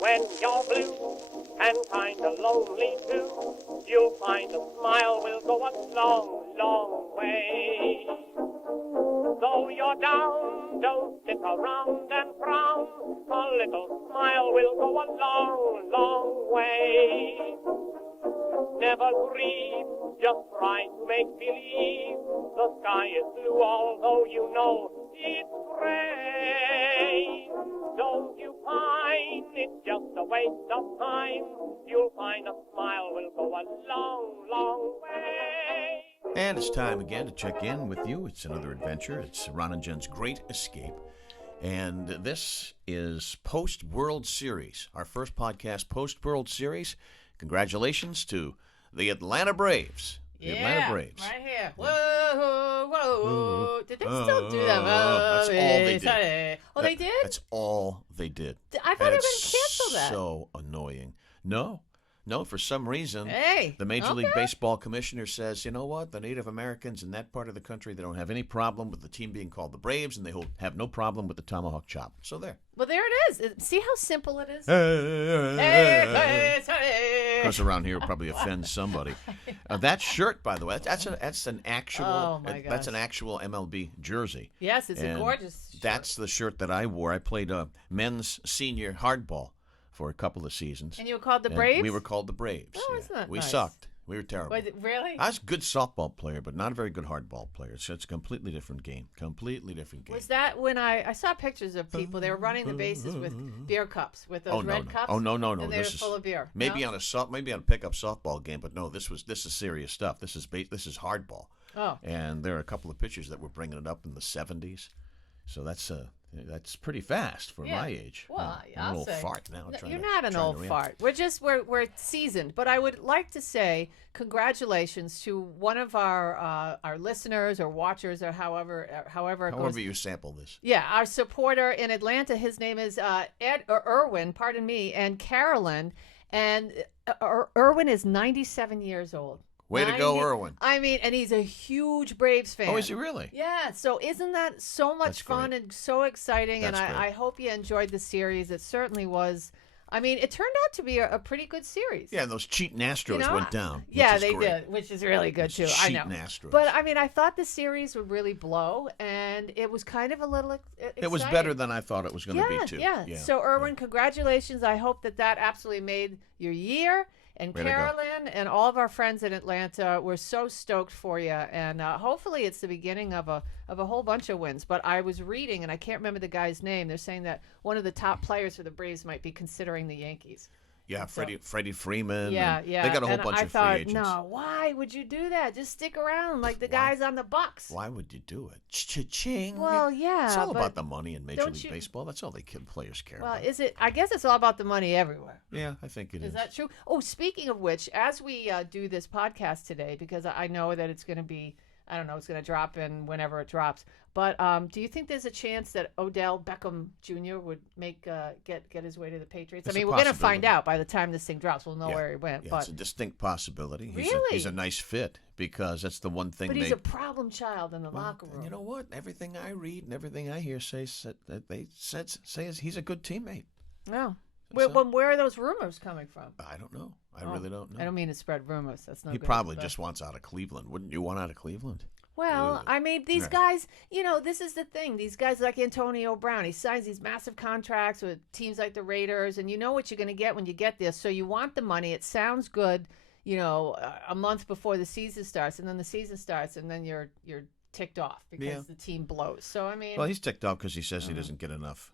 When you're blue and kinda lonely too, you'll find a smile will go a long, long way. Though you're down, don't sit around and frown. A little smile will go a long, long way. Never grieve, just try to make believe the sky is blue, although you know it's gray. Don't you find it's just a waste of time? You'll find a smile will go a long, long way. And it's time again to check in with you. It's another adventure. It's Ron and Jen's Great Escape. And this is post-World Series, our first podcast post-World Series. Congratulations to the Atlanta Braves. The Atlanta Braves. Right here. Whoa, whoa. Did they still do that? That's all they did. Oh, they did? That's all they did. I thought they were going to cancel that. So annoying. No, for some reason, Hey, the Major League Baseball commissioner says, you know what, the Native Americans in that part of the country, they don't have any problem with the team being called the Braves, and they have no problem with the tomahawk chop. So there. Well, there it is. See how simple it is? Of course, around here, it probably offends somebody. That shirt, by the way, that's an actual. Oh, my That's an gosh. actual MLB jersey. Yes, it's And a gorgeous shirt. That's the shirt that I wore. I played men's senior hardball for a couple of seasons. And you were called the And Braves? We were called the Braves. Oh, that's not We nice. sucked. We were terrible. Was it really? I was a good softball player, but not a very good hardball player. So it's a completely different game. Completely different game. Was that when I saw pictures of people, they were running the bases with beer cups, with those red cups? Oh, no. And they were This is full of beer. Maybe No? on a pickup softball game, but no, this is serious stuff. This is hardball. Oh. And there are a couple of pitchers that were bringing it up in the 70s. So that's pretty fast for my age. Well, I'm I'll an old say. fart now. You're not an old fart. We're seasoned. But I would like to say congratulations to one of our listeners or watchers or however it goes. However you sample this. Yeah, our supporter in Atlanta. His name is Erwin. Pardon me, and Carolyn. And Erwin is 97 years old. Way to go, Erwin. I mean, and he's a huge Braves fan. Oh, is he really? Yeah. So isn't that so much That's fun great. and so exciting? That's and great. I hope you enjoyed the series. It certainly was. I mean, it turned out to be a pretty good series. Yeah, those cheating Astros You know? went down. Yeah, which is they great. did, which is really good too. I know. Cheating Astros. But I mean, I thought the series would really blow, and it was kind of a little exciting. It was better than I thought it was going to be, too. Yeah. So, Erwin, congratulations. I hope that absolutely made your year. And Way to go. Carolyn and all of our friends in Atlanta, we're so stoked for you. And hopefully it's the beginning of a whole bunch of wins. But I was reading, and I can't remember the guy's name. They're saying that one of the top players for the Braves might be considering the Yankees. Yeah, Freddie Freeman. Yeah, and yeah. They got a whole And bunch I of thought, free agents. no, why would you do that? Just stick around like the guys on the Bucks. Why would you do it? Cha-ching. Well, yeah. It's all but- about the money in Major don't League you- Baseball. That's all players care Well, about. is it? I guess it's all about the money everywhere. Yeah, I think it is. Is that true? Oh, speaking of which, as we do this podcast today, because I know that it's going to be, I don't know, it's going to drop in whenever it drops. But do you think there's a chance that Odell Beckham Jr. would get his way to the Patriots? It's I mean, a we're going to find possibility. out by the time this thing drops. We'll know where he went. Yeah, but it's a distinct possibility. Really? He's a nice fit because that's the one thing but they... he's a problem child in the locker room. You know what? Everything I read and everything I hear say he's a good teammate. No. So- Where are those rumors coming from? I don't know. I really don't know. I don't mean to spread rumors. That's not He good, probably but- just wants out of Cleveland. Wouldn't you want out of Cleveland? Well, Ugh. I mean, these Right. guys, this is the thing. These guys like Antonio Brown, he signs these massive contracts with teams like the Raiders, and you know what you're going to get when you get this. So you want the money. It sounds good, a month before the season starts, and then the season starts, and then you're ticked off because the team blows. So, I mean. Well, he's ticked off because he says he doesn't get enough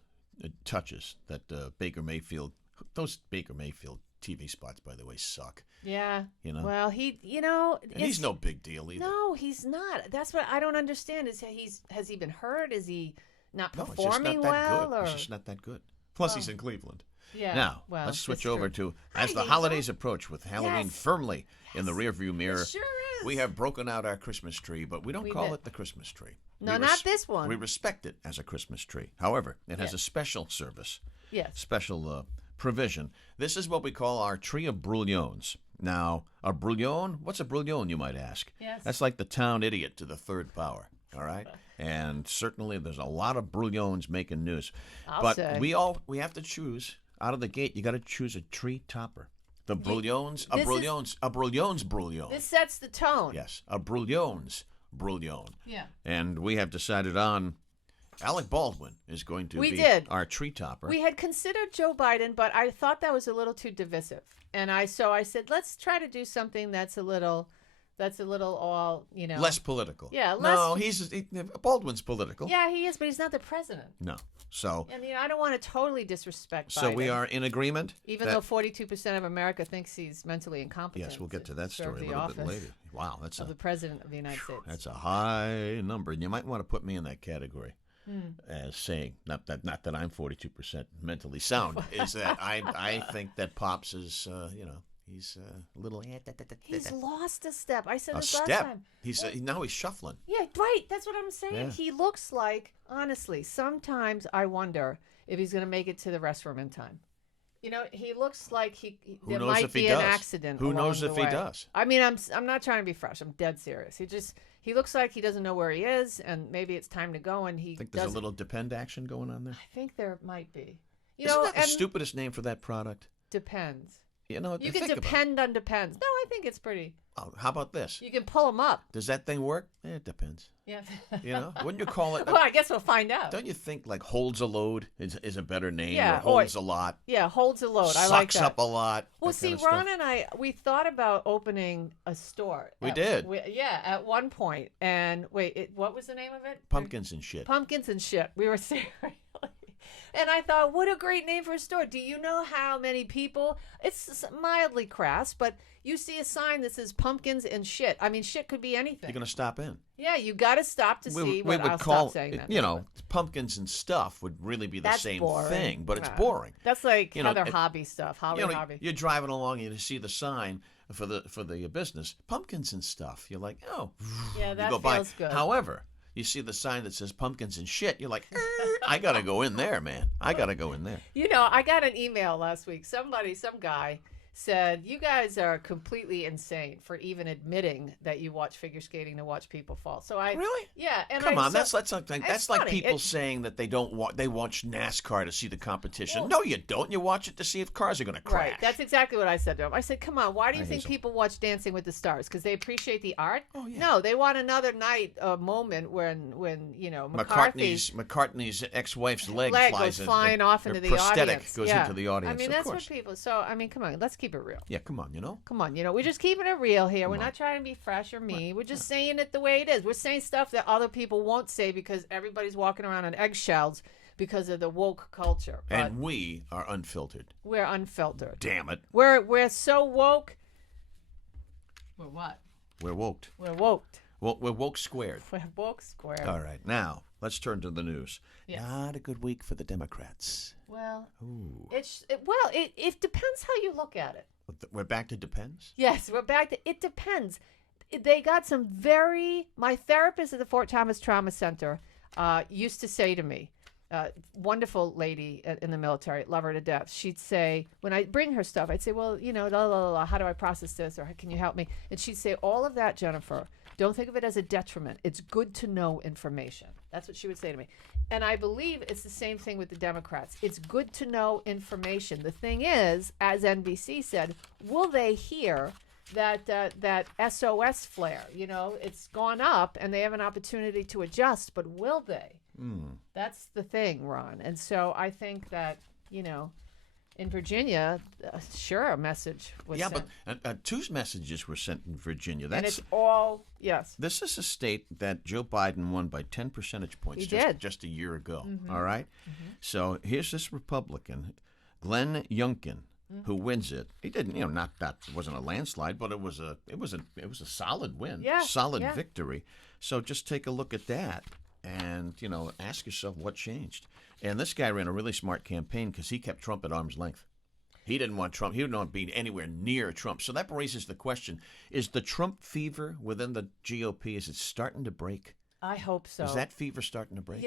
touches. That Baker Mayfield, those Baker Mayfield TV spots, by the way, suck. Yeah. You know? Well, And he's no big deal either. No, he's not. That's what I don't understand. Has he been hurt? Is he not No, it's just performing not that well? good. Or He's just not that good. Plus, he's in Cleveland. yeah. Now, well, let's switch that's over true. to, as the Hi, holidays approach, with Halloween Yes. firmly in the rearview mirror, It sure is. we have broken out our Christmas tree, but we don't We call did. it the Christmas tree. No, We not this one. We respect it as a Christmas tree. However, it has Yes. a special service, Yes. special provision. This is what we call our tree of brouillons. Now, a brouillon, what's a brouillon, you might ask? Yes. That's like the town idiot to the third power, all right? And certainly there's a lot of brouillons making news. I'll but say. we have to choose out of the gate, you got to choose a tree topper. The brouillons, a this brouillon's brouillon. This sets the tone. Yes, a brouillon's brouillon. Yeah. And we have decided on Alec Baldwin is going to be our tree topper. We had considered Joe Biden, but I thought that was a little too divisive. And I said, let's try to do something that's a little all, less political. Yeah, No, Baldwin's political. Yeah, he is, but he's not the president. No. So And I don't want to totally disrespect Biden. So we are in agreement. Even though 42% of America thinks he's mentally incompetent. Yes, we'll get to that story a little bit later. Wow, that's the president of the United States. That's a high number, and you might want to put me in that category. As saying, not that I'm 42% mentally sound, is that I think that Pops is, he's a little. He's lost a step. I said this last time. Now he's shuffling. Yeah, right. That's what I'm saying. Yeah. He looks like, honestly, sometimes I wonder if he's going to make it to the restroom in time. He looks like there might be an accident. Who knows if he way. does? I mean, I'm not trying to be fresh. I'm dead serious. He looks like he doesn't know where he is, and maybe it's time to go. And think there's a little depend action going on there. I think there might be. Isn't that the stupidest name for that product? Depends. You can depend on depends. No, I think it's pretty. Oh, how about this? You can pull them up. Does that thing work? It depends. Yeah. Wouldn't you call it? Well, I guess we'll find out. Don't you think like holds a load is a better name? Yeah. Or holds a lot. Yeah, holds a load. I like that. Sucks up a lot. Well, see, Ron and I, we thought about opening a store. We did. At one point. And wait, what was the name of it? Pumpkins and Shit. Pumpkins and Shit. We were serious. And I thought, what a great name for a store. Do you know how many people, it's mildly crass, but you see a sign that says pumpkins and shit. I mean, shit could be anything. You're going to stop in. Yeah, you got to stop to see what I'll stop saying that. Pumpkins and stuff would really be the same boring. thing, but it's boring. That's like Heather Hobby stuff. Hobby. You're driving along and you see the sign for the business, pumpkins and stuff. You're like, oh. Yeah, that feels by. Good. However, you see the sign that says pumpkins and shit. You're like, I got to go in there, man. I got to go in there. I got an email last week. Some guy said, you guys are completely insane for even admitting that you watch figure skating to watch people fall. So Really? Yeah. And Come on, that's like people saying that they watch NASCAR to see the competition. Well, no, you don't. You watch it to see if cars are going to crash. Right. That's exactly what I said to him. I said, come on, why do you think people watch Dancing with the Stars? Because they appreciate the art? Oh, yeah. No, they want another night, a moment when McCartney's ex-wife's leg goes flying off into the audience. Goes into the audience. I mean, that's what people. So I mean, come on, let's keep it real. Yeah, come on, Come on, we're just keeping it real here. We're not trying to be fresh or mean. We're just saying it the way it is. We're saying stuff that other people won't say because everybody's walking around on eggshells because of the woke culture. But and we are unfiltered. We're unfiltered. Damn it. We're so woke. We're what? We're woked. We're woked. Well, we're woke squared. We're woke squared. All right, now let's turn to the news. Yes. Not a good week for the Democrats. Well, it depends how you look at it. We're back to depends? Yes, we're back to it depends. They got some my therapist at the Fort Thomas Trauma Center used to say to me, wonderful lady in the military, love her to death. She'd say, when I bring her stuff, I'd say, well, how do I process this? Or can you help me? And she'd say, all of that, Jennifer, don't think of it as a detriment. It's good to know information. That's what she would say to me. And I believe it's the same thing with the Democrats. It's good to know information. The thing is, as NBC said, will they hear that SOS flare? It's gone up and they have an opportunity to adjust, but will they? That's the thing, Ron. And so I think that, in Virginia, sure, a message was sent. Yeah, but two messages were sent in Virginia. And it's all, yes. This is a state that Joe Biden won by 10 percentage points just a year ago, all right? Mm-hmm. So here's this Republican, Glenn Youngkin, who wins it. He didn't, it wasn't a landslide, but it was a solid win, solid victory. So just take a look at that and, ask yourself what changed. And this guy ran a really smart campaign because he kept Trump at arm's length. He didn't want Trump. He didn't want to be anywhere near Trump. So that raises the question, is the Trump fever within the GOP, is it starting to break? I hope so. Is that fever starting to break?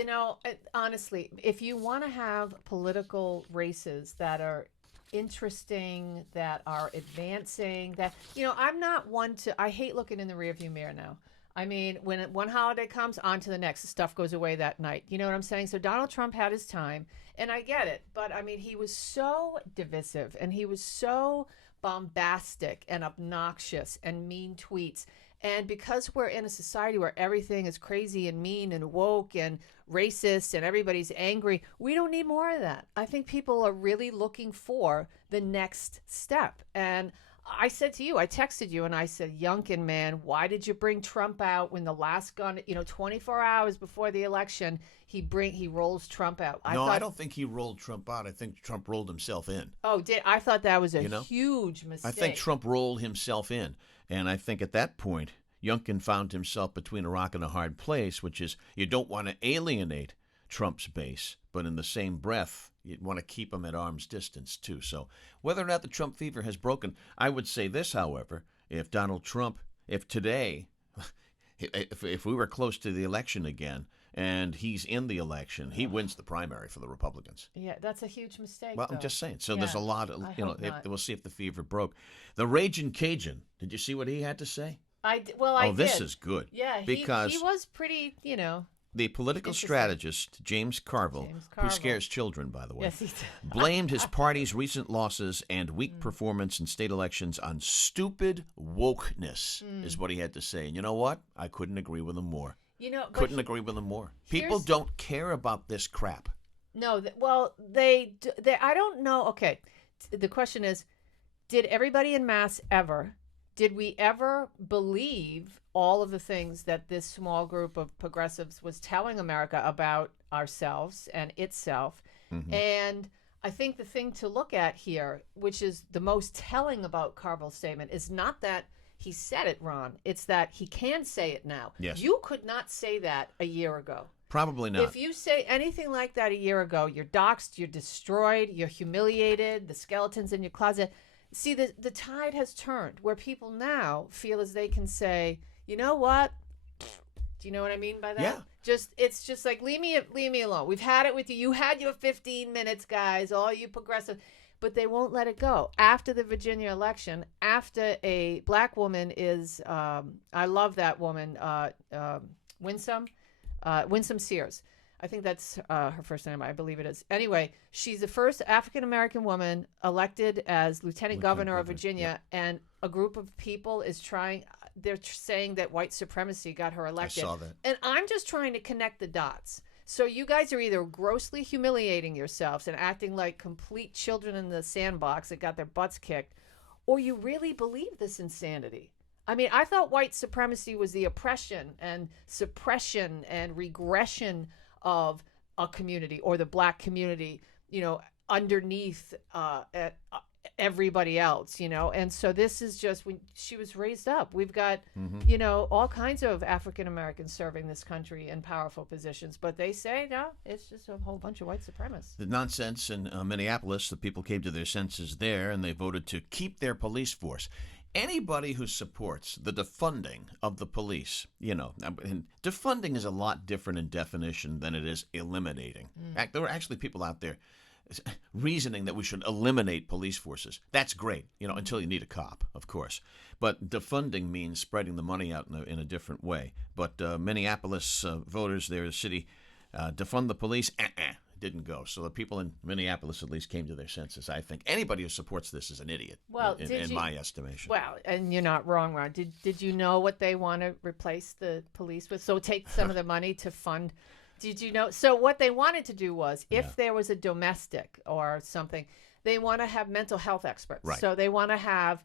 Honestly, if you want to have political races that are interesting, that are advancing, that, I'm not one to, I hate looking in the rearview mirror now. I mean, when one holiday comes, on to the next. The stuff goes away that night. You know what I'm saying? So Donald Trump had his time, and I get it. But, I mean, he was so divisive, and he was so bombastic and obnoxious and mean tweets. And because we're in a society where everything is crazy and mean and woke and racist and everybody's angry, we don't need more of that. I think people are really looking for the next step. And I said to you, I texted you and I said, Youngkin, man, why did you bring Trump out when the last gun, 24 hours before the election, he rolls Trump out? I don't think he rolled Trump out. I think Trump rolled himself in. Oh, I thought that was a huge mistake. I think Trump rolled himself in. And I think at that point, Youngkin found himself between a rock and a hard place, which is you don't want to alienate Trump's base, but in the same breath, you want to keep him at arm's distance, too. So whether or not the Trump fever has broken, I would say this, however, if Donald Trump, if today, if we were close to the election again, and he's in the election, he wins the primary for the Republicans. Yeah, that's a huge mistake. Well, though. I'm just saying. So there's a lot of, not. We'll see if the fever broke. The Raging Cajun, did you see what he had to say? I did. This is good. Yeah, because he was pretty, the political strategist, James Carville, who scares children, by the way, yes, he did. blamed his party's recent losses and weak performance in state elections on stupid wokeness, is what he had to say. And you know what? I couldn't agree with him more. Couldn't agree with him more. People don't care about this crap. No, they I don't know. Okay, the question is, did everybody en masse ever? Did we ever believe all of the things that this small group of progressives was telling America about ourselves and itself? Mm-hmm. And I think the thing to look at here, which is the most telling about Carville's statement, is not that he said it, Ron. It's that he can say it now. Yes. You could not say that a year ago. Probably not. If you say anything like that a year ago, you're doxxed, you're destroyed, you're humiliated, the skeleton's in your closet. See, the tide has turned where people now feel as they can say, you know what? Do you know what I mean by that? Yeah. It's just like, leave me alone. We've had it with you. You had your 15 minutes, guys, all you progressive. But they won't let it go. After the Virginia election, after a black woman is, I love that woman, Winsome Sears. I think that's her first name. I believe it is. Anyway, she's the first African-American woman elected as Lieutenant Governor of Virginia, and a group of people is trying, they're saying that white supremacy got her elected. I saw that. And I'm just trying to connect the dots. So you guys are either grossly humiliating yourselves and acting like complete children in the sandbox that got their butts kicked, or you really believe this insanity. I mean, I thought white supremacy was the oppression and suppression and regression of a community, or the black community, underneath everybody else, and so this is just when she was raised up. We've got, all kinds of African Americans serving this country in powerful positions, but they say, no, it's just a whole bunch of white supremacists. The nonsense in Minneapolis, the people came to their senses there, and they voted to keep their police force. Anybody who supports the defunding of the police, and defunding is a lot different in definition than it is eliminating. There were actually people out there reasoning that we should eliminate police forces. That's great, until you need a cop, of course. But defunding means spreading the money out in a different way. But Minneapolis voters there, the city, defund the police, didn't go. So the people in Minneapolis at least came to their senses, I think. Anybody who supports this is an idiot, in my estimation. Well, and you're not wrong, Ron. Did you know what they want to replace the police with? So take some of the money to fund. Did you know? So what they wanted to do was, if there was a domestic or something, they want to have mental health experts. Right. So they want to have,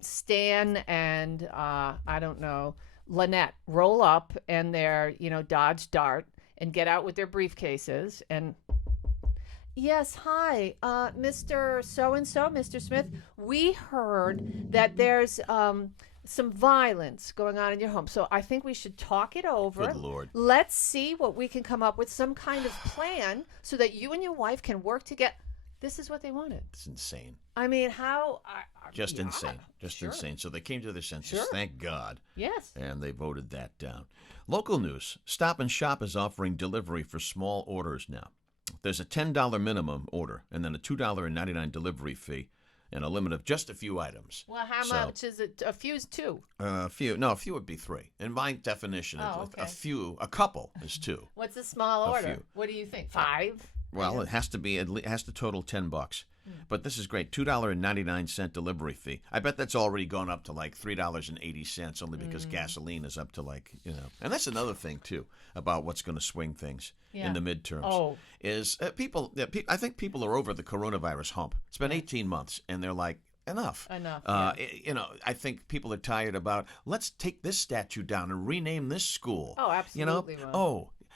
Stan and, Lynette roll up in their, Dodge Dart and get out with their briefcases and, yes, hi, Mr. So-and-so, Mr. Smith, we heard that there's some violence going on in your home. So I think we should talk it over. Good Lord. Let's see what we can come up with, some kind of plan so that you and your wife can work together. This is what they wanted. It's insane. I mean, how? Just insane. Just insane. So they came to their senses. Thank God. Yes. And they voted that down. Local news. Stop and Shop is offering delivery for small orders now. There's a $10 minimum order and then a $2.99 delivery fee. and a limit of just a few items. Well, how So, much is it? A few's two. A few would be 3. In my definition, Okay. a couple is 2. What's a small A order? few. What do you think? 5? Well, it has to be it has to total $10. But this is great. $2.99 delivery fee. I bet that's already gone up to like $3.80 only because gasoline is up to And that's another thing too about what's going to swing things in the midterms. Oh. Is people I think people are over the coronavirus hump. It's been 18 months and they're like enough. I think people are tired about let's take this statue down and rename this school. Oh, absolutely.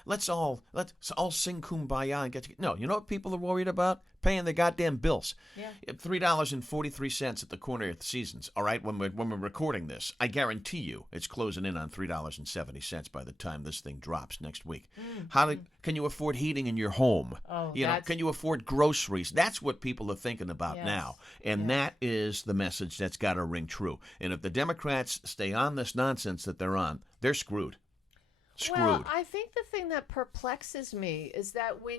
Let's all sing Kumbaya and get together. No, you know what people are worried about? Paying their goddamn bills. Yeah. $3.43 at the corner of the seasons. All right, when we're recording this, I guarantee you it's closing in on $3.70 by the time this thing drops next week. Can you afford heating in your home? Oh, Can you afford groceries? That's what people are thinking about Yes. now, and that is the message that's got to ring true. And if the Democrats stay on this nonsense that they're on, they're screwed. Well, I think the thing that perplexes me is that when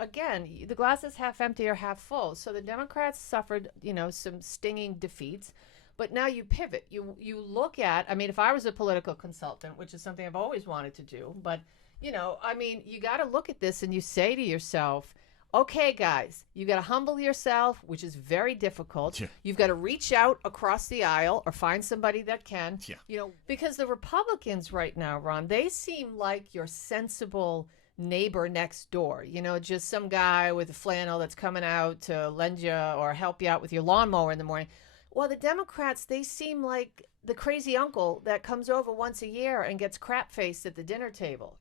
again, the glass is half empty or half full. So the Democrats suffered, some stinging defeats, but now you pivot. You look at, if I was a political consultant, which is something I've always wanted to do, but, you got to look at this and you say to yourself, okay, guys, you got to humble yourself, which is very difficult. Yeah. You've got to reach out across the aisle or find somebody that can. Yeah. Because the Republicans right now, Ron, they seem like your sensible neighbor next door. Just some guy with a flannel that's coming out to lend you or help you out with your lawnmower in the morning. Well, the Democrats, they seem like the crazy uncle that comes over once a year and gets crap-faced at the dinner table.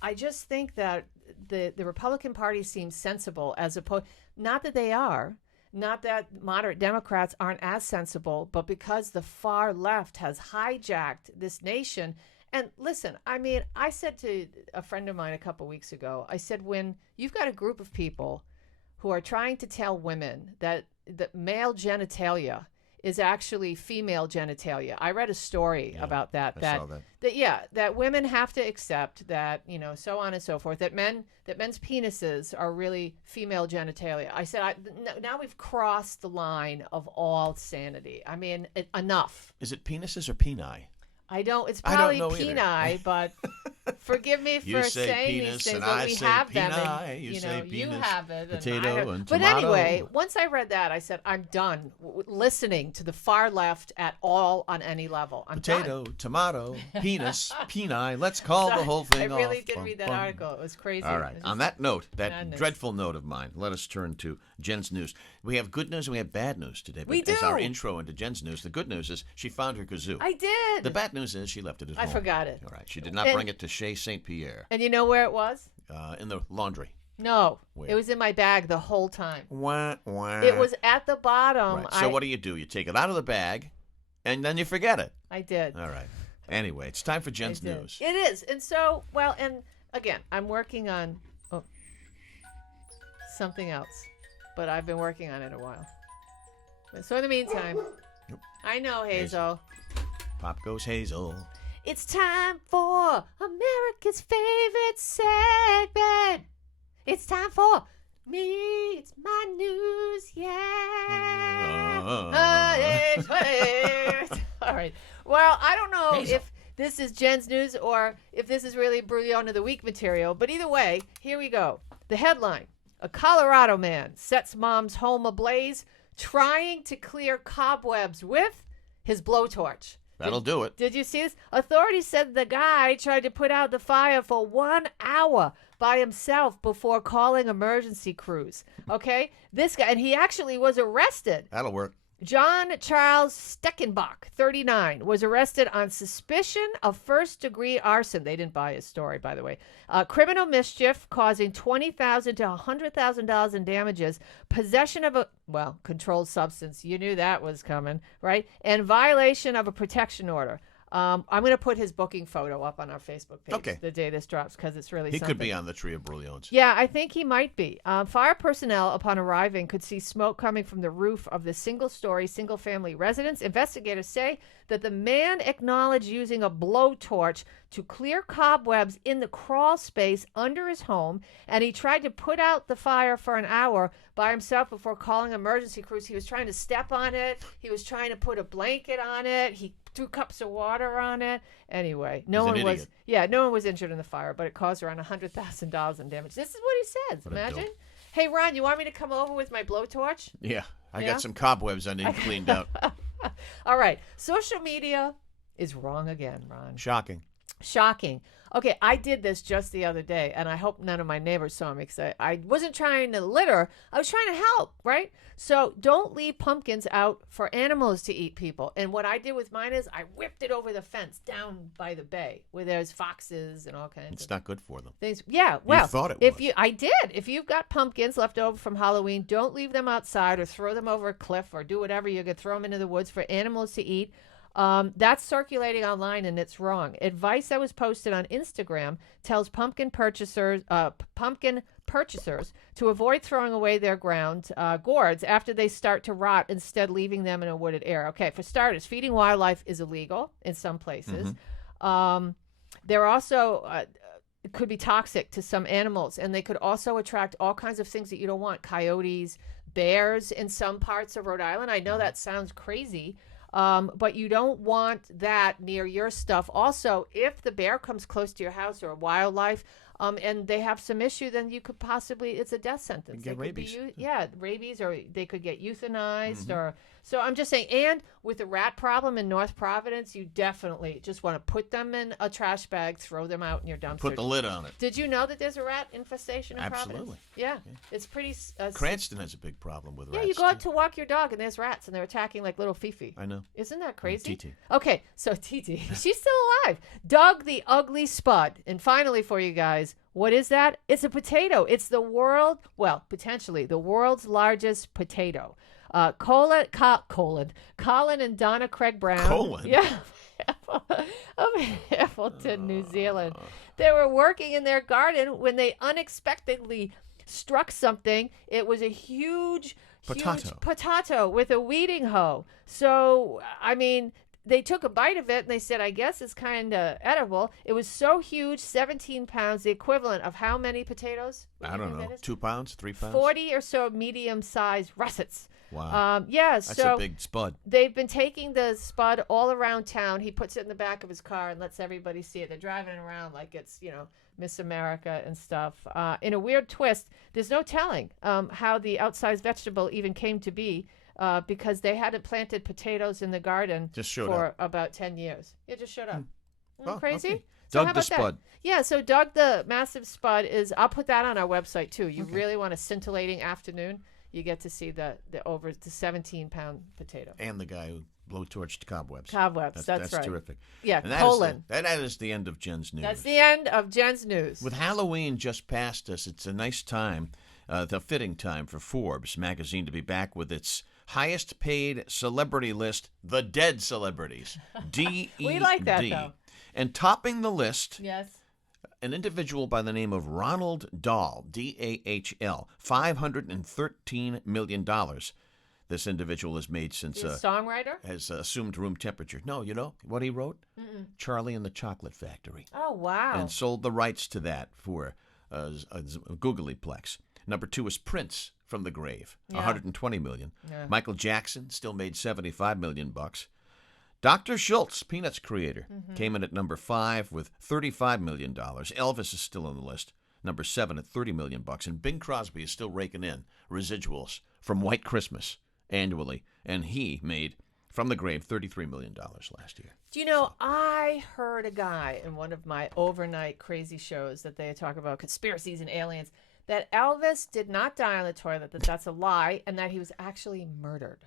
I just think that the Republican Party seems sensible as opposed, not that they are, not that moderate Democrats aren't as sensible, but because the far left has hijacked this nation. And listen, I said to a friend of mine a couple weeks ago, I said, when you've got a group of people who are trying to tell women that male genitalia is actually female genitalia. I read a story about that. I saw that. That women have to accept that, so on and so forth, that men's penises are really female genitalia. I said, now we've crossed the line of all sanity. Enough. Is it penises or peni? It's probably know either. peni, but forgive me for saying penis these things, and but I we say have them. peni, And, you say you penis, have it. potato and But tomato. anyway, once I read that, I said, I'm done listening to the far left at all on any level. I'm Potato, done. tomato, penis, peni. Let's call the whole thing I off. really did read that article. It was crazy. All right. On that note, that madness. dreadful note of mine, let us turn to Jen's news. We have good news and we have bad news today. But We as our do. intro into Jen's news, the good news is she found her kazoo. I did. The bad news is she left it at I home. forgot it. All right. She did not And- bring it to Chez St. Pierre And you know where it was? in the laundry. No. Where? It was in my bag the whole time. Wah, wah. It was at the bottom. Right. So what do? You take it out of the bag, and then you forget it. I did. All right. Anyway, it's time for Jen's I did. news. It is. And so, and again, I'm working on something else, but I've been working on it a while. So in the meantime, Yep. I know, Hazel. Pop goes Hazel. It's time for America's favorite segment. It's time for me. It's my news. Yeah. All right. Well, I don't know Hazel. if this is Jen's news or if this is really Brilliant of the Week material, but either way, here we go. The headline: a Colorado man sets mom's home ablaze trying to clear cobwebs with his blowtorch. That'll do it. Did you see this? Authorities said the guy tried to put out the fire for 1 hour by himself before calling emergency crews. Okay? This guy, and he actually was arrested. That'll work. John Charles Steckenbach, 39, was arrested on suspicion of first-degree arson. They didn't buy his story, by the way. Criminal mischief causing $20,000 to $100,000 in damages, possession of a, controlled substance. You knew that was coming, right? And violation of a protection order. I'm going to put his booking photo up on our Facebook page the day this drops because it's really He something. could be on the Tree of Brilliance. Yeah, I think he might be. Fire personnel, upon arriving, could see smoke coming from the roof of the single-story, single-family residence. Investigators say that the man acknowledged using a blowtorch to clear cobwebs in the crawl space under his home, and he tried to put out the fire for an hour by himself before calling emergency crews. He was trying to step on it. He was trying to put a blanket on it. He threw cups of water on it. Anyway, no one was injured in the fire, but it caused around $100,000 in damage. This is what he says. Imagine. Hey, Ron, you want me to come over with my blowtorch? Yeah, I got some cobwebs I need cleaned out. All right. Social media is wrong again, Ron. Shocking. Okay, I did this just the other day, and I hope none of my neighbors saw me because I wasn't trying to litter. I was trying to help, right? So don't leave pumpkins out for animals to eat, people. And what I did with mine is I whipped it over the fence down by the bay where there's foxes and all kinds It's not good for them. things. Yeah, well, you thought it was. I did. If you've got pumpkins left over from Halloween, don't leave them outside or throw them over a cliff or do whatever. You could throw them into the woods for animals to eat. That's circulating online, and it's wrong. Advice that was posted on Instagram tells pumpkin purchasers to avoid throwing away their gourds after they start to rot, instead leaving them in a wooded area. Okay, for starters, feeding wildlife is illegal in some places. They're also it could be toxic to some animals, and they could also attract all kinds of things that you don't want. Coyotes, bears in some parts of Rhode Island. I know that sounds crazy. But you don't want that near your stuff. Also, if the bear comes close to your house or wildlife, and they have some issue, then you could possibly, it's a death sentence. Get rabies. Rabies, or they could get euthanized. Or so I'm just saying, and with the rat problem in North Providence, you definitely just want to put them in a trash bag, throw them out in your dumpster. Put the lid on it. Did you know that there's a rat infestation in Providence? Absolutely. Yeah. It's pretty... Cranston has a big problem with rats. Yeah, you go out to walk your dog, and there's rats, and they're attacking like little Fifi. I know. Isn't that crazy? TT. Okay, so TT, she's still alive. Doug the ugly spud. And finally for you guys, what is that? It's a potato. It's potentially the world's largest potato. Colin and Donna Craig Brown. Colin? Yeah. Of Hamilton, New Zealand. They were working in their garden when they unexpectedly struck something. It was a huge potato with a weeding hoe. So, I mean, they took a bite of it and they said, I guess it's kind of edible. It was so huge, 17 pounds, the equivalent of how many potatoes? I don't know. 2 pounds, 3 pounds? 40 or so medium-sized russets. Wow. That's a big spud. They've been taking the spud all around town. He puts it in the back of his car and lets everybody see it. They're driving it around like it's, Miss America and stuff. In a weird twist, there's no telling how the outsized vegetable even came to be because they hadn't planted potatoes in the garden for about 10 years. It just showed up. Crazy? Okay. So Doug the spud. That? Yeah, so Doug the massive spud I'll put that on our website too. You really want a scintillating afternoon, you get to see the 17-pound potato. And the guy who blowtorched cobwebs. That's right. That's terrific. Yeah, and that is the end of Jen's news. That's the end of Jen's news. With Halloween just past us, it's a nice time, the fitting time for Forbes magazine to be back with its highest paid celebrity list, the dead celebrities. D-E-D. We like that, though. And topping the list, yes, an individual by the name of Ronald Dahl, D-A-H-L, $513 million. This individual has made since... He's a songwriter? Has assumed room temperature. No, you know what he wrote? Charlie and the Chocolate Factory. Oh, wow. And sold the rights to that for a googlyplex. Number 2 is Prince from the grave, $120 million. Yeah. Michael Jackson still made $75 million. Dr. Schultz, Peanuts creator, came in at number 5 with $35 million. Elvis is still on the list, number 7 at $30 million. And Bing Crosby is still raking in residuals from White Christmas annually. And he made, from the grave, $33 million last year. Do you know, I heard a guy in one of my overnight crazy shows that they talk about conspiracies and aliens, that Elvis did not die on the toilet, that's a lie, and that he was actually murdered.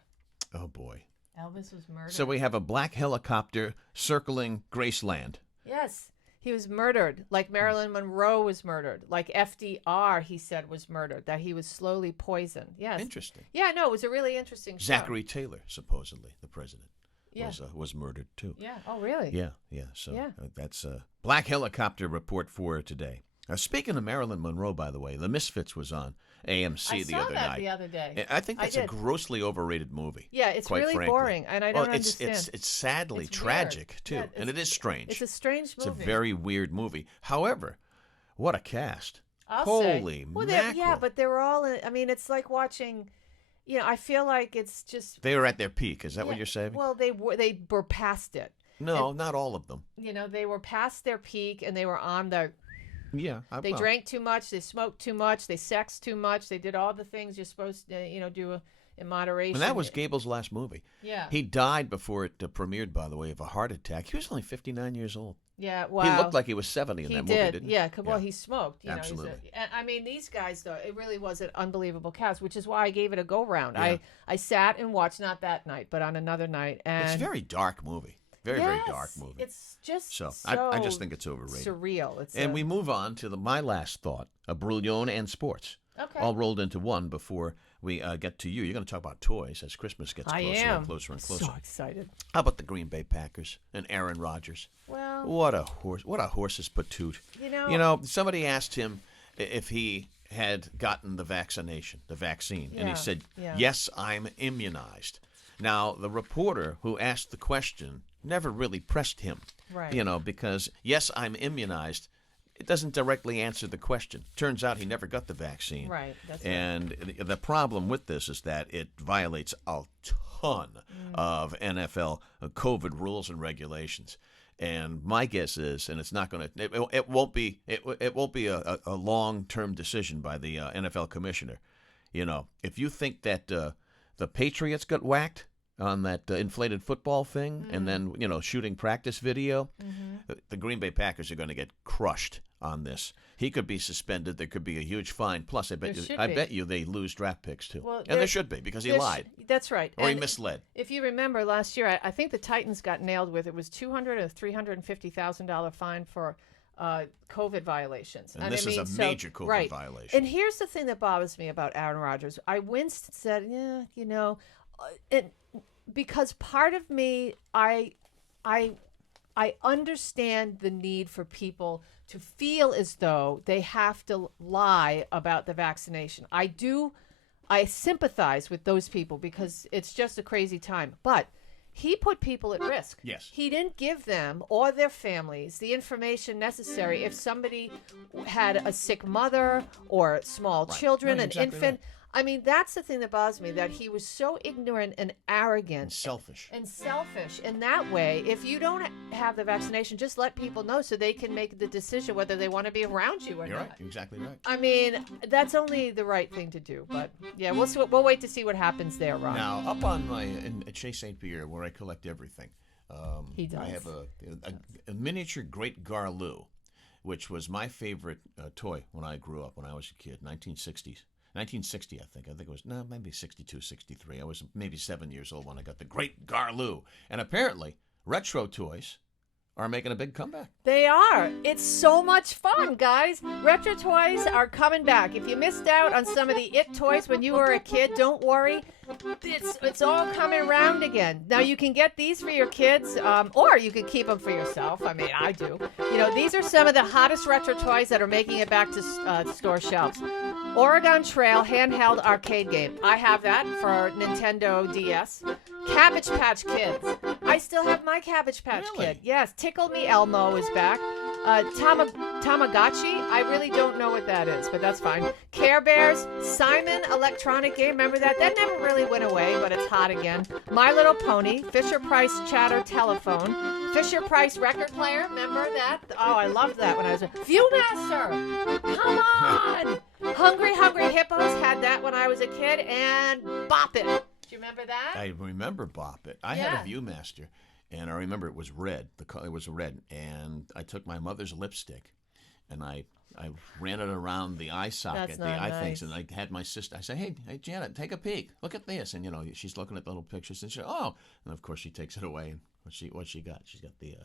Oh, boy. Elvis was murdered. So we have a black helicopter circling Graceland. Yes. He was murdered, like Marilyn Monroe was murdered, like FDR, he said, was murdered, that he was slowly poisoned. Yes. Interesting. Yeah, no, it was a really interesting show. Zachary Taylor, supposedly, the president. was murdered too. Yeah. Oh, really? Yeah. So Yeah. that's a black helicopter report for today. Speaking of Marilyn Monroe, by the way, The Misfits was on AMC the other night. the other day. I think that's a grossly overrated movie. Yeah, it's quite really frankly. boring, and I don't it's, understand. It's sadly It's tragic, weird. too, Yeah, and it is strange. It's a strange movie. It's a very weird movie. However, what a cast. I'll Holy say. Well, mackerel. yeah, but they were all I mean, it's like watching, I feel like it's just. They were at their peak. Is that what you're saying? Well, they were past it. No, not all of them. They were past their peak, and they were on the. Yeah. They drank too much. They smoked too much. They sexed too much. They did all the things you're supposed to, do in moderation. And that was Gable's last movie. Yeah. He died before it premiered, by the way, of a heart attack. He was only 59 years old. Yeah, wow. He looked like he was 70 in that movie, didn't he? Yeah, well, he smoked. Absolutely. And I mean, these guys, though, it really was an unbelievable cast, which is why I gave it a go-round. Yeah. I sat and watched, not that night, but on another night. And It's a very dark movie. Very dark movie. It's just so I just think it's overrated. Surreal. We move on to my last thought, a brouillon and sports. Okay. All rolled into one before we get to you. You're going to talk about toys as Christmas gets closer and closer and closer. So excited. How about the Green Bay Packers and Aaron Rodgers? Well, what a horse's patoot. Somebody asked him if he had gotten the vaccine, and he said, "Yes, I'm immunized." Now, the reporter who asked the question never really pressed him, right? Because yes, I'm immunized. It doesn't directly answer the question. Turns out he never got the vaccine. Right. That's and the problem with this is that it violates a ton of NFL COVID rules and regulations. And my guess is, and it's not going to, it won't be a long-term decision by the NFL commissioner. If you think that the Patriots got whacked on that inflated football thing, and then shooting practice video, the Green Bay Packers are going to get crushed on this. He could be suspended. There could be a huge fine. Plus, I bet you they lose draft picks too. Well, and there should be, because he lied. That's right. Or he misled. If you remember last year, I think the Titans got nailed with it was $200,000 or $350,000 fine for COVID violations. And this is a major COVID violation. And here's the thing that bothers me about Aaron Rodgers. I winced and said, because part of me, I understand the need for people to feel as though they have to lie about the vaccination. I sympathize with those people because it's just a crazy time. But he put people at risk. Yes. He didn't give them or their families the information necessary if somebody had a sick mother or small children, an infant. Right. I mean, that's the thing that bothers me, that he was so ignorant and arrogant. And selfish. And that way, if you don't have the vaccination, just let people know so they can make the decision whether they want to be around you or You're not. Right, exactly right. I mean, that's only the right thing to do. But, yeah, we'll wait to see what happens there, Ron. Now, up on at Chez St. Pierre, where I collect everything, he does. I have a miniature Great Garloo, which was my favorite toy when I grew up, when I was a kid, 1960s. 1960, I think. I think it was, maybe 62, 63. I was maybe 7 years old when I got the Great Garloo. And apparently, retro toys are making a big comeback. They are. It's so much fun, guys. Retro toys are coming back. If you missed out on some of the It toys when you were a kid, don't worry. It's all coming around again. Now, you can get these for your kids, or you can keep them for yourself. I mean, I do. These are some of the hottest retro toys that are making it back to store shelves. Oregon Trail handheld arcade game. I have that for Nintendo DS. Cabbage Patch Kids. I still have my Cabbage Patch Kid. Yes. Tickle Me Elmo is back. Tamagotchi. I really don't know what that is, but that's fine. Care Bears. Simon electronic game. Remember that? That never really went away, but it's hot again. My Little Pony. Fisher-Price Chatter Telephone. Fisher-Price record player. Remember that? Oh, I loved that when I was a Viewmaster. Come on. Hungry Hippos had that when I was a kid. And Bop It. Do you remember that? I remember Bop It. I had a Viewmaster, and I remember it was red. It was red, and I took my mother's lipstick, and I ran it around the eye socket, the eye things, and I had my sister. I said, "Hey, Janet, take a peek. Look at this." And she's looking at the little pictures, and she, and of course she takes it away. And what she got? She's got the.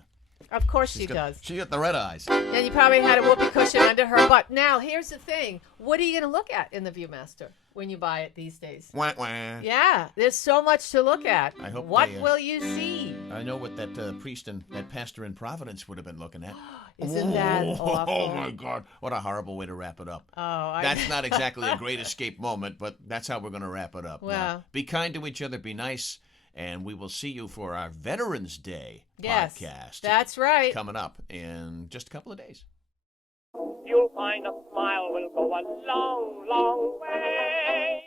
Of course she does. She got the red eyes. And you probably had a whoopee cushion under her. But now, here's the thing. What are you going to look at in the Viewmaster? when you buy it these days. Wah, wah. Yeah, there's so much to look at. I hope what they, will you see? I know what that priest and that pastor in Providence would have been looking at. Isn't that awful? Oh, my God. What a horrible way to wrap it up. Oh, That's not exactly a great escape moment, but that's how we're going to wrap it up. Well. Now, be kind to each other. Be nice. And we will see you for our Veterans Day Yes, podcast. that's right. Coming up in just a couple of days. You'll find a smile will go a long, long way.